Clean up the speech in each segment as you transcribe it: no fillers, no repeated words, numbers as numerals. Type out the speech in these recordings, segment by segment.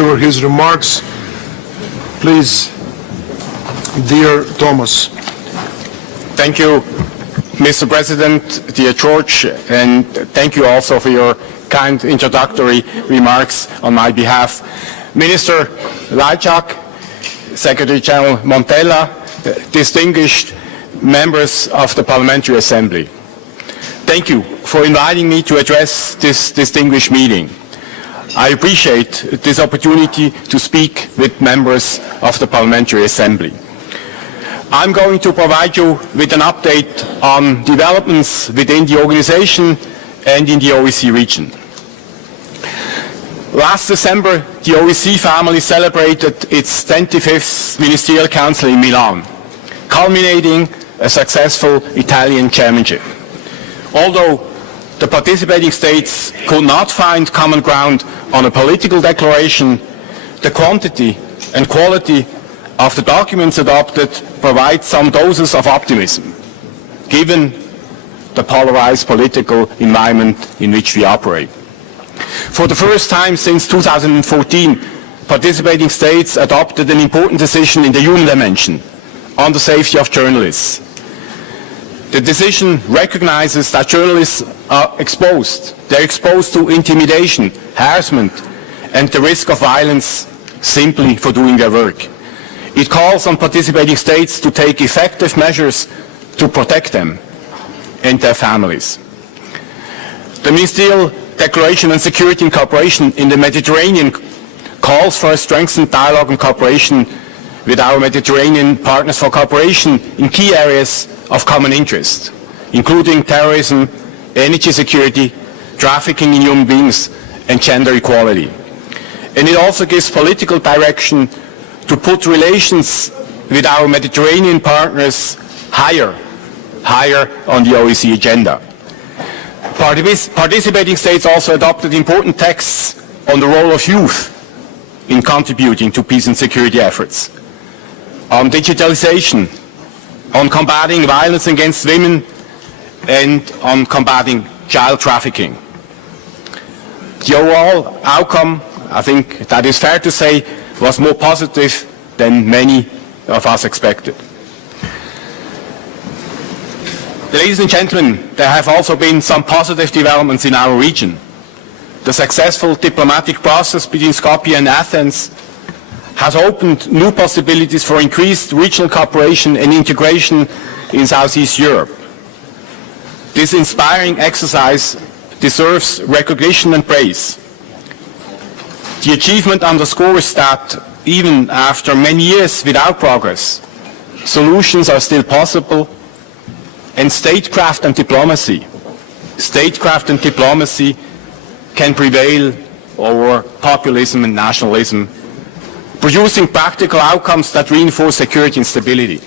deliver his remarks. Please, dear Thomas. Thank you, Mr. President, dear George, and thank you also for your kind introductory remarks on my behalf. Minister Lajczak, Secretary General Montella, distinguished members of the Parliamentary Assembly. Thank you for inviting me to address this distinguished meeting. I appreciate this opportunity to speak with members of the Parliamentary Assembly. I'm going to provide you with an update on developments within the organization and in the OEC region. Last December, the OEC family celebrated its 25th Ministerial Council in Milan, culminating a successful Italian chairmanship. Although the participating states could not find common ground on a political declaration, the quantity and quality of the documents adopted provide some doses of optimism, given the polarized political environment in which we operate. For the first time since 2014, participating states adopted an important decision in the human dimension on the safety of journalists. The decision recognizes that journalists are exposed. They're exposed to intimidation, harassment, and the risk of violence simply for doing their work. It calls on participating states to take effective measures to protect them and their families. The Ministerial Declaration on Security and Cooperation in the Mediterranean calls for a strengthened dialogue and cooperation with our Mediterranean partners for cooperation in key areas of common interest, including terrorism, energy security, trafficking in human beings, and gender equality. And it also gives political direction to put relations with our Mediterranean partners higher on the OEC agenda. Participating states also adopted important texts on the role of youth in contributing to peace and security efforts, on digitalization, on combating violence against women, and on combating child trafficking. The overall outcome, I think that is fair to say, was more positive than many of us expected. Ladies and gentlemen, there have also been some positive developments in our region. The successful diplomatic process between Skopje and Athens has opened new possibilities for increased regional cooperation and integration in Southeast Europe. This inspiring exercise deserves recognition and praise. The achievement underscores that even after many years without progress, solutions are still possible, and statecraft and diplomacy can prevail over populism and nationalism, producing practical outcomes that reinforce security and stability.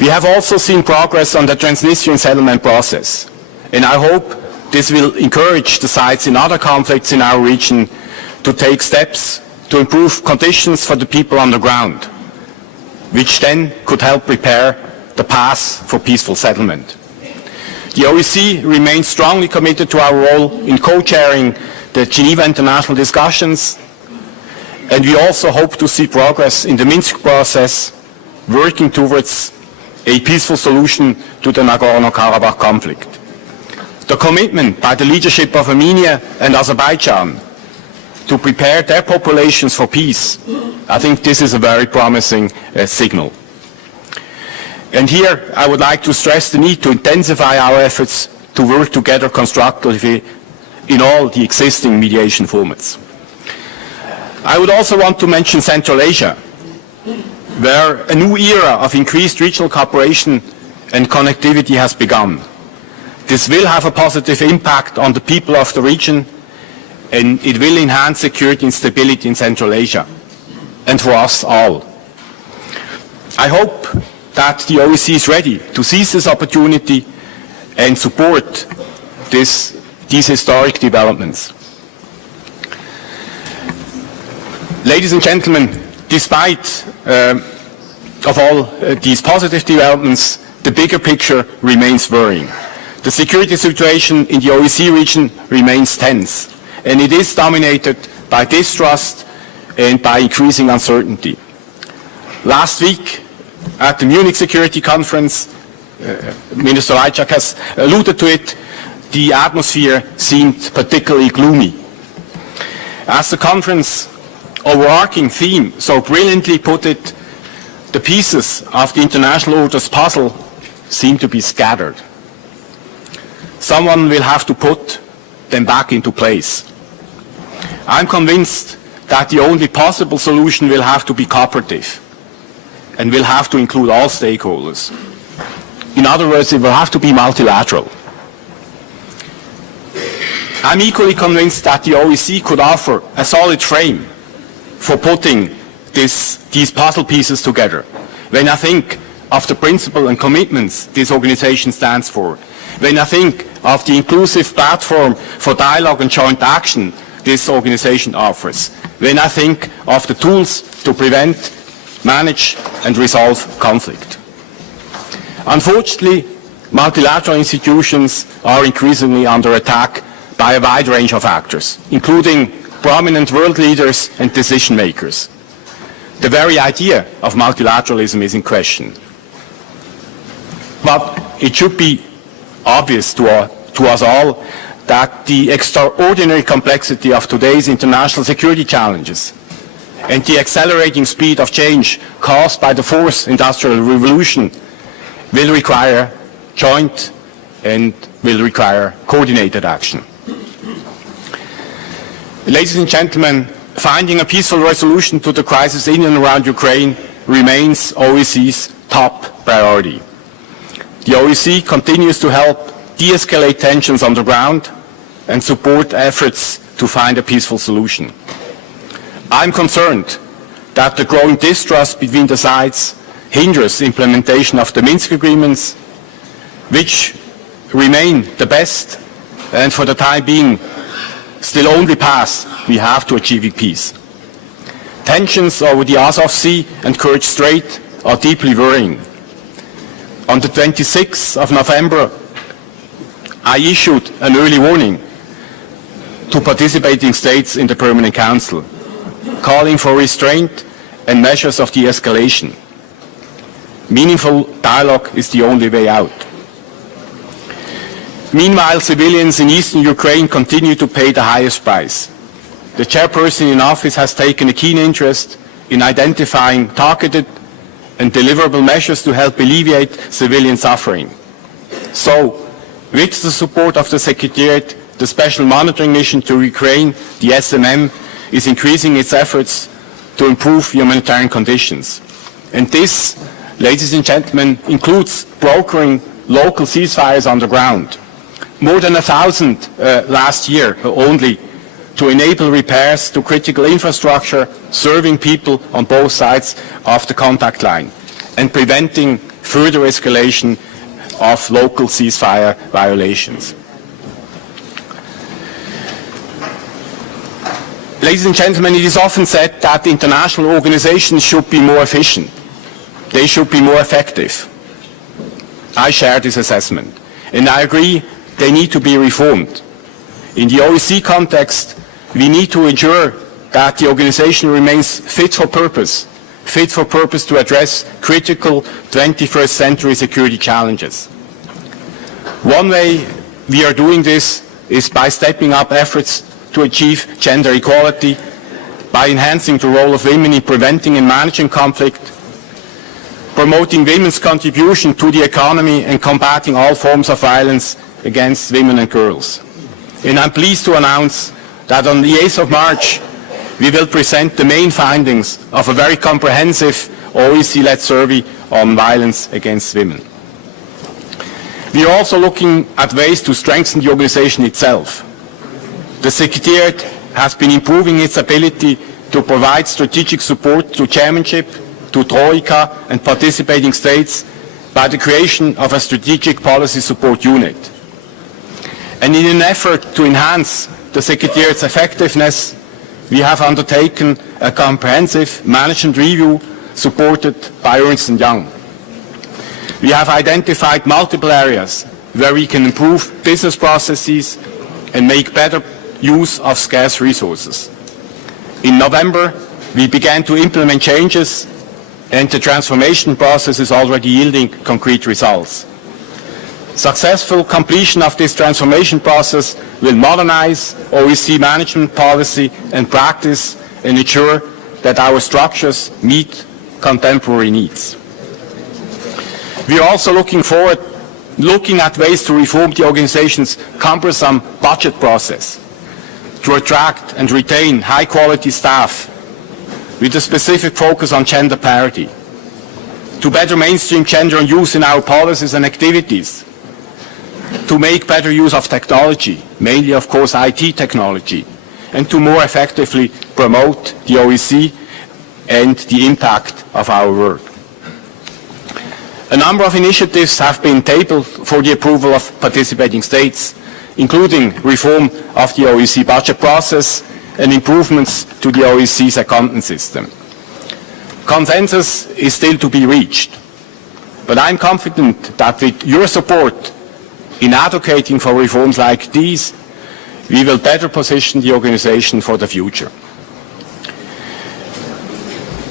We have also seen progress on the Transnistrian settlement process, and I hope this will encourage the sides in other conflicts in our region to take steps to improve conditions for the people on the ground, which then could help prepare the path for peaceful settlement. The OEC remains strongly committed to our role in co-chairing the Geneva International discussions, and we also hope to see progress in the Minsk process, working towards a peaceful solution to the Nagorno-Karabakh conflict. The commitment by the leadership of Armenia and Azerbaijan to prepare their populations for peace, I think this is a very promising signal. And here I would like to stress the need to intensify our efforts to work together constructively in all the existing mediation formats. I would also want to mention Central Asia, where a new era of increased regional cooperation and connectivity has begun. This will have a positive impact on the people of the region, and it will enhance security and stability in Central Asia, and for us all. I hope that the OEC is ready to seize this opportunity and support these historic developments. Ladies and gentlemen, despite of all these positive developments, the bigger picture remains worrying. The security situation in the OEC region remains tense, and it is dominated by distrust, and by increasing uncertainty. Last week, at the Munich Security Conference, Minister Lajczak has alluded to it, the atmosphere seemed particularly gloomy. As the conference overarching theme so brilliantly put it, the pieces of the international order's puzzle seem to be scattered. Someone will have to put them back into place. I'm convinced that the only possible solution will have to be cooperative and will have to include all stakeholders. In other words, it will have to be multilateral. I'm equally convinced that the OEC could offer a solid frame for putting these puzzle pieces together. When I think of the principle and commitments this organization stands for, when I think of the inclusive platform for dialogue and joint action this organization offers, when I think of the tools to prevent, manage, and resolve conflict. Unfortunately, multilateral institutions are increasingly under attack by a wide range of actors, including prominent world leaders and decision makers. The very idea of multilateralism is in question. But it should be obvious to us all that the extraordinary complexity of today's international security challenges and the accelerating speed of change caused by the fourth industrial revolution will require joint and will require coordinated action. Ladies and gentlemen, finding a peaceful resolution to the crisis in and around Ukraine remains OEC's top priority. The OEC continues to help de-escalate tensions on the ground and support efforts to find a peaceful solution. I'm concerned that the growing distrust between the sides hinders implementation of the Minsk agreements, which remain the best and for the time being still only path we have to achieving peace. Tensions over the Azov Sea and Kerch Strait are deeply worrying. On the 26th of November, I issued an early warning to participating states in the Permanent Council, calling for restraint and measures of de-escalation. Meaningful dialogue is the only way out. Meanwhile, civilians in eastern Ukraine continue to pay the highest price. The chairperson in office has taken a keen interest in identifying targeted and deliverable measures to help alleviate civilian suffering. So, with the support of the Secretariat, the Special Monitoring Mission to Ukraine, the SMM, is increasing its efforts to improve humanitarian conditions. And this, ladies and gentlemen, includes brokering local ceasefires on the ground. More than 1,000 last year only, to enable repairs to critical infrastructure serving people on both sides of the contact line and preventing further escalation of local ceasefire violations. Ladies and gentlemen, it is often said that international organizations should be more efficient. They should be more effective. I share this assessment, and I agree they need to be reformed. In the OEC context, we need to ensure that the organization remains fit for purpose to address critical 21st century security challenges. One way we are doing this is by stepping up efforts to achieve gender equality, by enhancing the role of women in preventing and managing conflict, promoting women's contribution to the economy and combating all forms of violence against women and girls. And I'm pleased to announce that on the 8th of March, we will present the main findings of a very comprehensive OEC-led survey on violence against women. We are also looking at ways to strengthen the organization itself. The Secretariat has been improving its ability to provide strategic support to chairmanship, to Troika and participating states by the creation of a strategic policy support unit. And in an effort to enhance the Secretariat's effectiveness, we have undertaken a comprehensive management review supported by Ernst & Young. We have identified multiple areas where we can improve business processes and make better use of scarce resources. In November, we began to implement changes, and the transformation process is already yielding concrete results. Successful completion of this transformation process will modernize OEC management policy and practice and ensure that our structures meet contemporary needs. We are also looking at ways to reform the organization's cumbersome budget process, to attract and retain high-quality staff with a specific focus on gender parity, to better mainstream gender and youth in our policies and activities, to make better use of technology, mainly, of course, IT technology, and to more effectively promote the OEC and the impact of our work. A number of initiatives have been tabled for the approval of participating states, including reform of the OEC budget process and improvements to the OEC's accounting system. Consensus is still to be reached, but I'm confident that with your support in advocating for reforms like these, we will better position the organization for the future.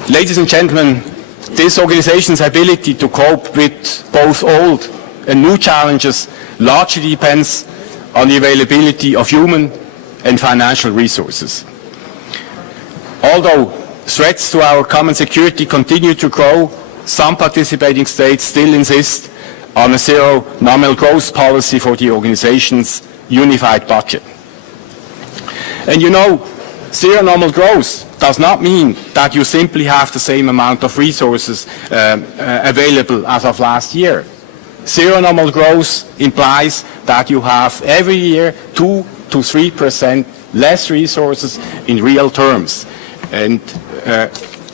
Ladies and gentlemen, this organization's ability to cope with both old and new challenges largely depends on the availability of human and financial resources. Although threats to our common security continue to grow, some participating states still insist on a zero nominal growth policy for the organization's unified budget. And you know, zero nominal growth does not mean that you simply have the same amount of resources available as of last year. Zero nominal growth implies that you have every year 2 to 3% less resources in real terms. And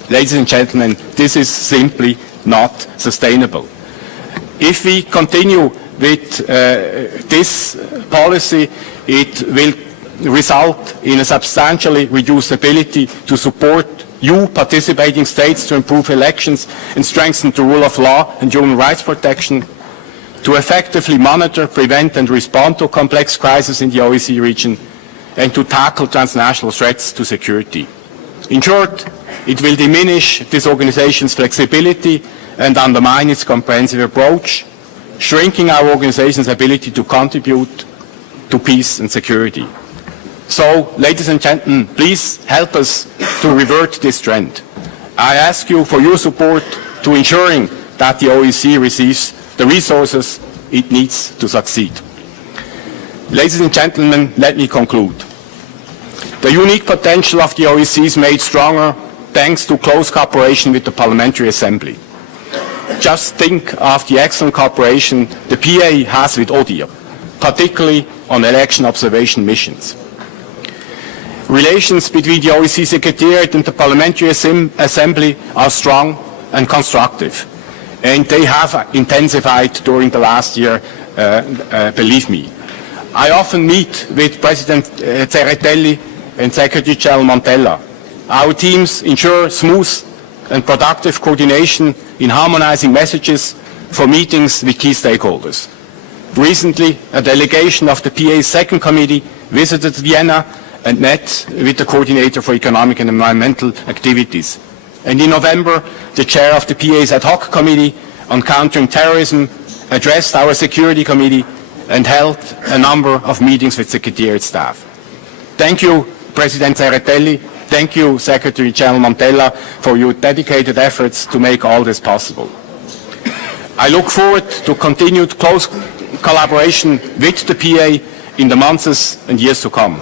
ladies and gentlemen, this is simply not sustainable. If we continue with this policy, it will result in a substantially reduced ability to support you participating states to improve elections and strengthen the rule of law and human rights protection, to effectively monitor, prevent and respond to complex crises in the OEC region, and to tackle transnational threats to security. In short, it will diminish this organization's flexibility and undermine its comprehensive approach, shrinking our organization's ability to contribute to peace and security. So, ladies and gentlemen, please help us to revert this trend. I ask you for your support to ensuring that the OEC receives the resources it needs to succeed. Ladies and gentlemen, let me conclude. The unique potential of the OEC is made stronger thanks to close cooperation with the Parliamentary Assembly. Just think of the excellent cooperation the PA has with ODIHR, particularly on election observation missions. Relations between the OEC Secretariat and the Parliamentary Assembly are strong and constructive, and they have intensified during the last year, believe me. I often meet with President Tsereteli and Secretary General Montella. Our teams ensure smooth and productive coordination in harmonizing messages for meetings with key stakeholders. Recently, a delegation of the PA's second committee visited Vienna and met with the coordinator for economic and environmental activities. And in November, the chair of the PA's ad hoc committee on countering terrorism addressed our security committee and held a number of meetings with Secretariat staff. Thank you, President Tsereteli. Thank you, Secretary General Montella, for your dedicated efforts to make all this possible. I look forward to continued close collaboration with the PA in the months and years to come.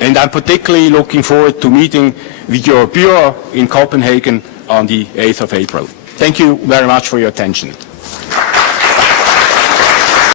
And I'm particularly looking forward to meeting with your Bureau in Copenhagen on the 8th of April. Thank you very much for your attention.